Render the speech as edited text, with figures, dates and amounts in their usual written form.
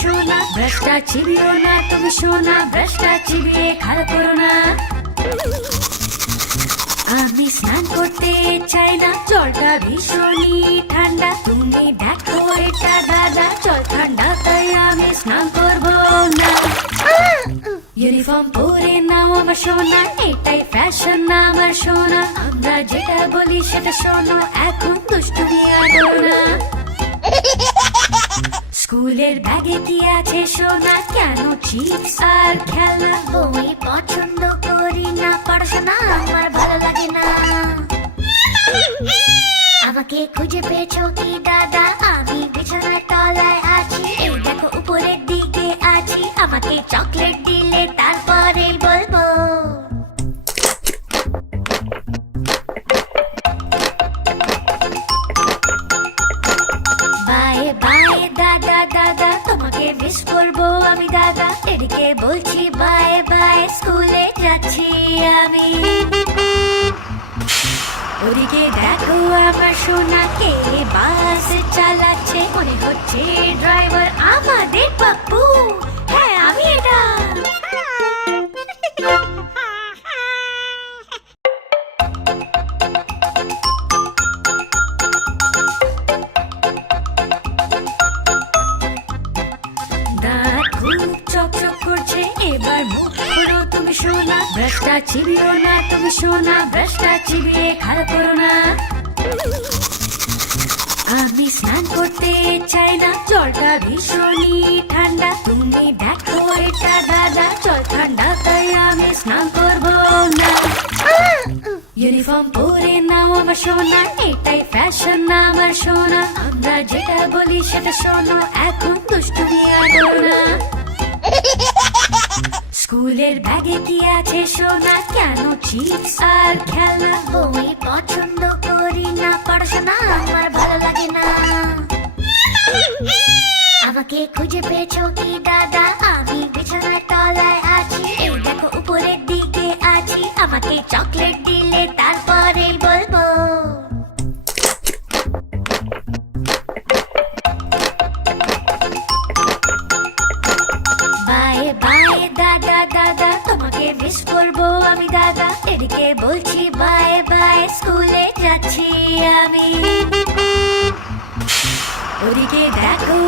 সোনা, ব্রাশটা চিবিও না তুমি সোনা, ব্রাশটা চিবিয়ে খারাপ করো না। আমি স্নান করতে চাই না, জলটা ভীষণই ঠান্ডা, তুমি দেখো এটা দাদা, জল ঠান্ডা তাই আমি স্নান করবো না। ইউনিফর্ম পরে নাও আমার সোনা, এটাই ফ্যাশন না আমার সোনা, আমরা যেটা বলি সেটা শোনো, এখন দুষ্টুমি আর করো না। স্কুলের ব্যাগে কি আছে সোনা, কেন চিপস আর খেলা? বই পছন্দ করি না, পড়াশোনা আমার ভালো লাগে না। আমাকে খুঁজে পেয়েছো কি দাদা, আমি বিছানার তলায় আছি, এই দেখো উপরের দিকে আছি, আমাকে চকলেট দিলে তারপরে বলবো। বাই বাই দাদা দাদা, তোমাকে মিস করবো আমি দাদা, এদিকে বলছি বাই বাই, স্কুলে যাচ্ছি আমি। ওদিকে দেখো আমার সোনাকে বাস চালাচ্ছে, মনে হচ্ছে ড্রাইভার আমাদের পাপ্পু। হ্যাঁ আমি এটা। দাঁত খুব চকচক করছে, এবার মুখ খোলো তুমি সোনা, ব্রাশটা চিবিও না তুমি সোনা, ব্রাশটা চিবিয়ে খারাপ করো না। আমি স্নান করতে চাই না, জলটা ভীষণই ঠান্ডা, তুমি দেখো এটা দাদা, জল ঠান্ডা তাই আমি স্নান করবো না। ইউনিফর্ম পরে নাও আমার সোনা, এটাই ফ্যাশন না আমার সোনা, আমরা যেটা বলি সেটা শোনো, এখন দুষ্টুমি আর করো না। স্কুলের ব্যাগে কি আছে সোনা, কেন চিপস আর খেলা? বই পছন্দ করি না, পড়াশোনা আমার ভালো লাগে না। আমাকে খুঁজে পেয়েছো কি দাদা, আমি বিছানার তলায় আছি, এই দেখো উপরের দিকে আছি, আমাকে চকলেট দিলে তারপরে বলবো। বাই বাই দাদা দাদা, তোমাকে মিস করবো আমি দাদা, এদিকে বলছি বাই বাই, স্কুলে যাচ্ছি আমি। ওদিকে দেখো